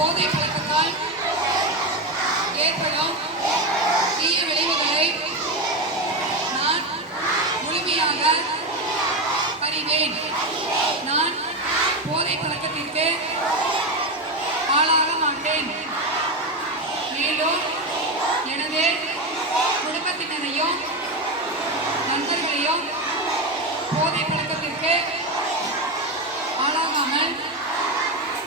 போதை பழக்கத்தால் ஏற்படும் தீய விளைவுகளை நான் முழுமையாக அறிவேன். நான் போதை பழக்கத்திற்கு ஆளாக மாட்டேன். மேலும் எனது குடும்பத்தினரையும் நண்பர்களையும் போதை பழக்கத்திற்கு ஆளாகாமல்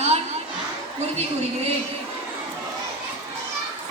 நான் உறுதி கூறுகிறேன்.